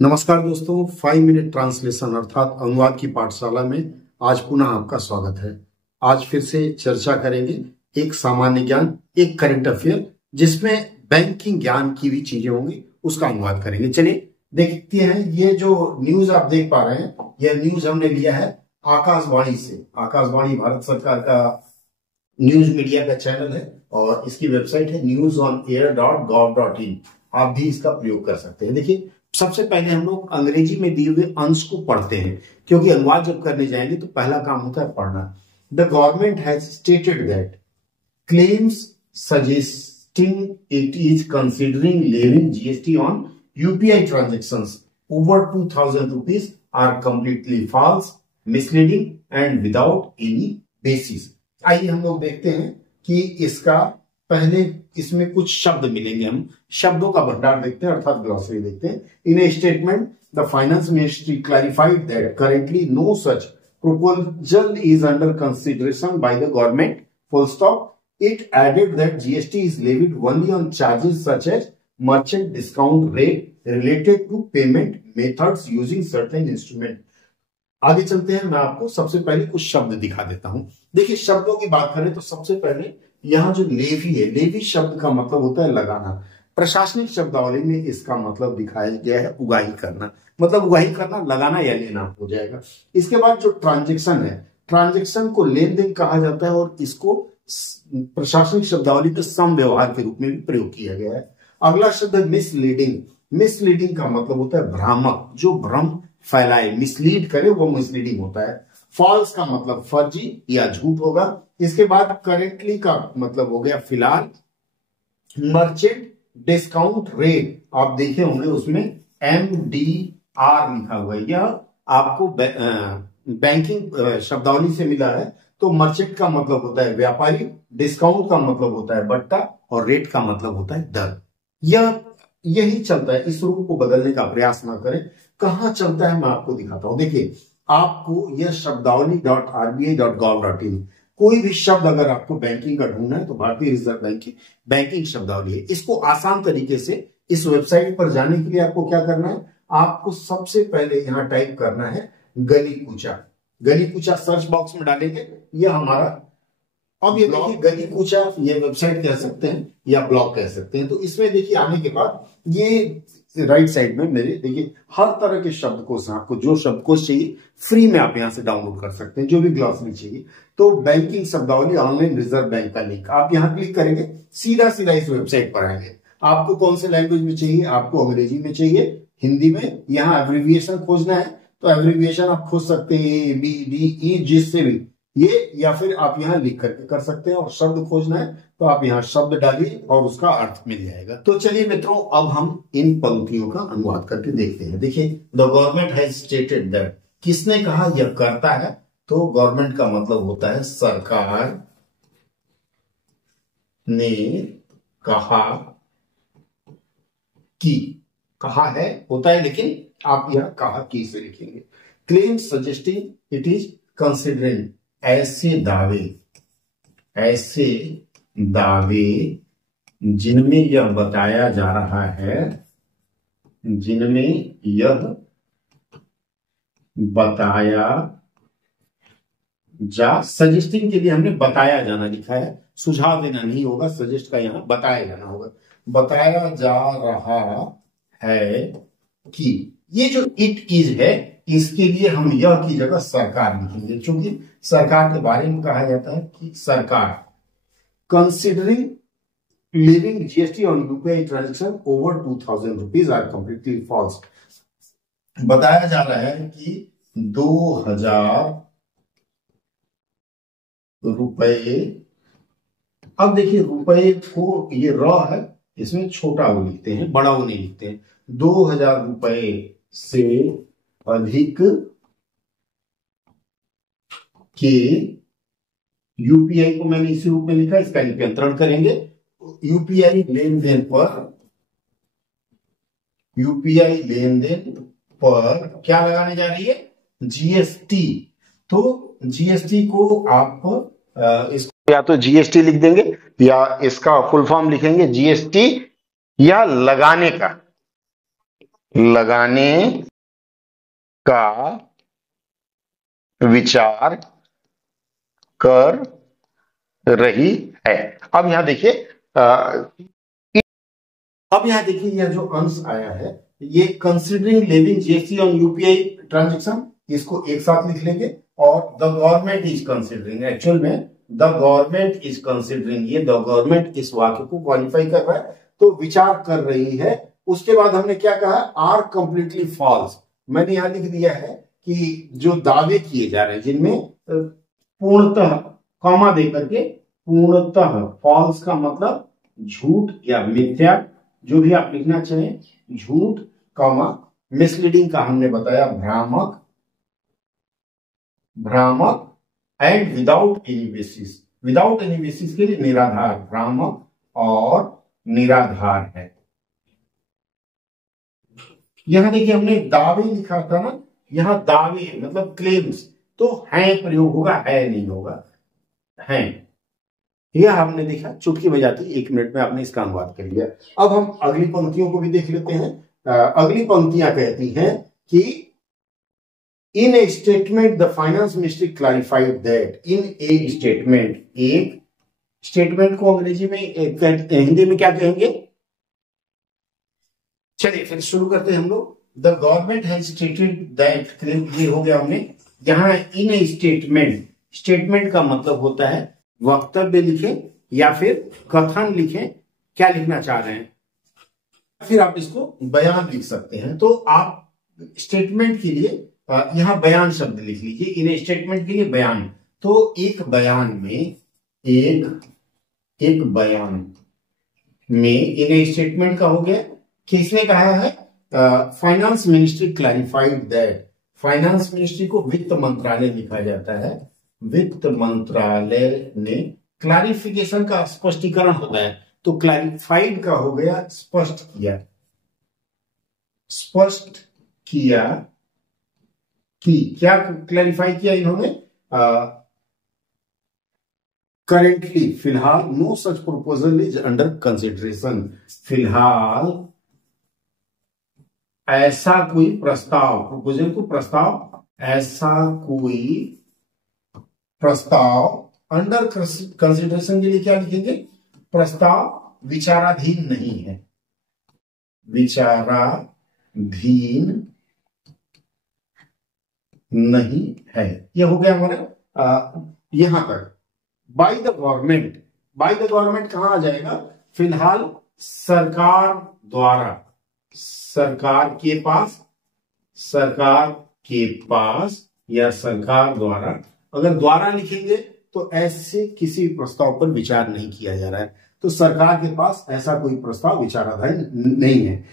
नमस्कार दोस्तों, 5 minute translation अर्थात अनुवाद की पाठशाला में आज पुनः आपका स्वागत है। आज फिर से चर्चा करेंगे एक सामान्य ज्ञान, एक करंट अफेयर जिसमें बैंकिंग ज्ञान की भी चीजें होंगी, उसका अनुवाद करेंगे। चलिए देखते हैं। ये जो न्यूज आप देख पा रहे हैं, यह न्यूज हमने लिया है आकाशवाणी से। आकाशवाणी भारत सरकार का न्यूज मीडिया का चैनल है और इसकी वेबसाइट है newsonair.gov.in। आप भी इसका प्रयोग कर सकते हैं। देखिए, सबसे पहले हम लोग अंग्रेजी में दिए हुए अंश को पढ़ते हैं, क्योंकि अनुवाद जब करने जाएंगे तो पहला काम होता है पढ़ना। The government has stated that claims suggesting it is considering levying GST on UPI transactions over 2000 rupees are completely false, misleading and without any basis. आइए हम लोग देखते हैं कि इसका पहले इसमें कुछ शब्द मिलेंगे। हम शब्दों का भंडार देखते हैं अर्थात ग्लॉसरी देखते हैं। In a statement the finance ministry clarified that currently no such proposal is under consideration by the government, full stop. It added that GST is levied only on charges such as merchant discount rate related to payment methods using certain instrument. आगे चलते हैं। मैं आपको सबसे पहले कुछ शब्द दिखा देता हूं। देखिए, शब्दों की बात करें तो सबसे पहले यहाँ जो लेवी है, लेवी शब्द का मतलब होता है लगाना। प्रशासनिक शब्दावली में इसका मतलब दिखाया गया है उगाही करना, मतलब उगाही करना, लगाना या लेना हो जाएगा। इसके बाद जो ट्रांजेक्शन है, ट्रांजेक्शन को लेन देन कहा जाता है और इसको प्रशासनिक शब्दावली में सम व्यवहार के रूप में भी प्रयोग किया गया है। अगला शब्द है मिसलीडिंग। मिसलीडिंग का मतलब होता है भ्रामक, जो भ्रम फैलाए, मिसलीड करे, वो मिसलीडिंग होता है। फॉल्स का मतलब फर्जी या झूठ होगा। इसके बाद करेंटली का मतलब हो गया फिलहाल। मर्चेंट डिस्काउंट रेट आप देखे होंगे, उसमें MDR लिखा हुआ है। यह आपको बैंकिंग शब्दावली से मिला है। तो मर्चेंट का मतलब होता है व्यापारी, डिस्काउंट का मतलब होता है बट्टा और रेट का मतलब होता है दर। यही चलता है। इस रूप को बदलने का प्रयास ना करें। कहां चलता है मैं आपको दिखाता हूं। देखिए, आपको यह शब्दावली.rbi.gov.in, कोई भी शब्द अगर आपको बैंकिंग का ढूंढना है तो भारतीय रिजर्व बैंक की बैंकिंग शब्दावली है। इसको आसान तरीके से इस वेबसाइट पर जाने के लिए आपको क्या करना है, आपको सबसे पहले यहां टाइप करना है गली कूचा। गली कूचा सर्च बॉक्स में डालेंगे, यह हमारा, अब ये देखिए गली कूचा, ये वेबसाइट कह सकते हैं या ब्लॉग कह सकते हैं। तो इसमें देखिए आने के बाद ये राइट साइड में मेरे देखिए हर तरह के शब्दकोश, आपको जो शब्दकोश चाहिए फ्री में आप यहां से डाउनलोड कर सकते हैं, जो भी ग्लॉसरी चाहिए। तो बैंकिंग शब्दावली ऑनलाइन रिजर्व बैंक का लिंक आप यहां क्लिक करेंगे, सीधा सीधा इस वेबसाइट पर आएंगे। आपको कौन से लैंग्वेज में चाहिए, आपको अंग्रेजी में चाहिए, हिंदी में। यहाँ एब्रिविएशन खोजना है तो एब्रिविएशन आप खोज सकते हैं, ABDE, जिससे भी ये, या फिर आप यहाँ लिख करके कर सकते हैं। और शब्द खोजना है तो आप यहाँ शब्द डालिए और उसका अर्थ मिल जाएगा। तो चलिए मित्रों, अब हम इन पंक्तियों का अनुवाद करके देखते हैं। देखिए, the government has stated that, किसने कहा, यह करता है। तो गवर्नमेंट का मतलब होता है सरकार ने कहा कि, कहा है होता है, लेकिन आप यह कहा कि से लिखेंगे। Claim suggesting it is considering, ऐसे दावे जिनमें यह बताया जा रहा है, जिनमें यह बताया जा, सजेस्टिंग के लिए हमने बताया जाना लिखा है, सुझाव देना नहीं होगा, सजेस्ट का यहां बताया जाना होगा। बताया जा रहा है कि, ये जो इट इज है, इसके लिए हम यह की जगह सरकार लिखेंगे, क्योंकि सरकार के बारे में कहा जाता है कि सरकार considering levying GST on UPI transaction over 2000 rupees are completely false. बताया जा रहा है कि 2000 रुपए, अब देखिए रुपए को, ये र है, इसमें छोटा वो लिखते हैं, बड़ा वो नहीं लिखते हैं। 2000 रुपए से अधिक के यूपीआई को मैंने इसी रूप में लिखा, इसका लिप्यंतरण करेंगे। यूपीआई लेन देन पर क्या लगाने जा रही है, जीएसटी। तो जीएसटी को आप इसको या तो जीएसटी लिख देंगे या इसका फुल फॉर्म लिखेंगे जीएसटी, या लगाने का, लगाने का विचार कर रही है। अब यहां देखिए, यह जो अंश आया है, ये considering levying GST on UPI transaction, इसको एक साथ लिख लेंगे। और the government is considering, actual में द गवर्नमेंट इज कंसिडरिंग, ये द गवर्नमेंट इस वाक्य को क्वालिफाई कर रहा है, तो विचार कर रही है। उसके बाद हमने क्या कहा, आर कंप्लीटली फॉल्स। मैंने यहां लिख दिया है कि जो दावे किए जा रहे हैं जिनमें पूर्णतः कॉमा देकर के, पूर्णतः, फॉल्स का मतलब झूठ या मिथ्या, जो भी आप लिखना चाहें, झूठ, कॉमा, मिसलीडिंग का हमने बताया भ्रामक, and without any basis, without any basis के लिए निराधार, भ्रामक और निराधार है। यहां देखिए हमने दावे लिखा था ना, यहां दावे मतलब क्लेम्स, तो है प्रयोग होगा, है नहीं होगा, है। यह हमने देखा, चुटकी बजाती 1 मिनट में आपने इसका अनुवाद कर लिया। अब हम अगली पंक्तियों को भी देख लेते हैं। अगली पंक्तियां कहती हैं कि in a statement the finance ministry clarified that, in a statement, एक स्टेटमेंट को अंग्रेजी में हिंदी में क्या कहेंगे? चलिए फिर शुरू करते हैं हम लोग। The government has stated that, ये हो गया हमने। यहां इन ए स्टेटमेंट, स्टेटमेंट का मतलब होता है वक्तव्य लिखें या फिर कथन लिखें, क्या लिखना चाह रहे हैं, फिर आप इसको बयान लिख सकते हैं। तो आप स्टेटमेंट के लिए यहां बयान शब्द लिख लीजिए, इन स्टेटमेंट के लिए बयान। तो एक बयान में, एक बयान में इन स्टेटमेंट का हो गया, किसने कहा है? Finance ministry clarified that, finance ministry को वित्त मंत्रालय लिखा जाता है, वित्त मंत्रालय ने, क्लैरिफिकेशन का स्पष्टीकरण होता है, तो क्लैरिफाइड का हो गया स्पष्ट किया, स्पष्ट किया कि क्या क्लैरिफाई किया इन्होंने? करेंटली, फिलहाल, no such proposal is under consideration, फिलहाल ऐसा कोई प्रस्ताव, प्रपोजल को प्रस्ताव, ऐसा कोई प्रस्ताव, अंडर कंसिडरेशन के लिए क्या लिखेंगे? प्रस्ताव विचाराधीन नहीं है, विचाराधीन नहीं है। यह हो गया हमारा यहां तक। By the government, by the government कहां आ जाएगा? फिलहाल सरकार द्वारा, सरकार के पास, सरकार के पास या सरकार द्वारा, अगर द्वारा लिखेंगे तो ऐसे किसी प्रस्ताव पर विचार नहीं किया जा रहा है, तो सरकार के पास ऐसा कोई प्रस्ताव विचाराधीन नहीं है।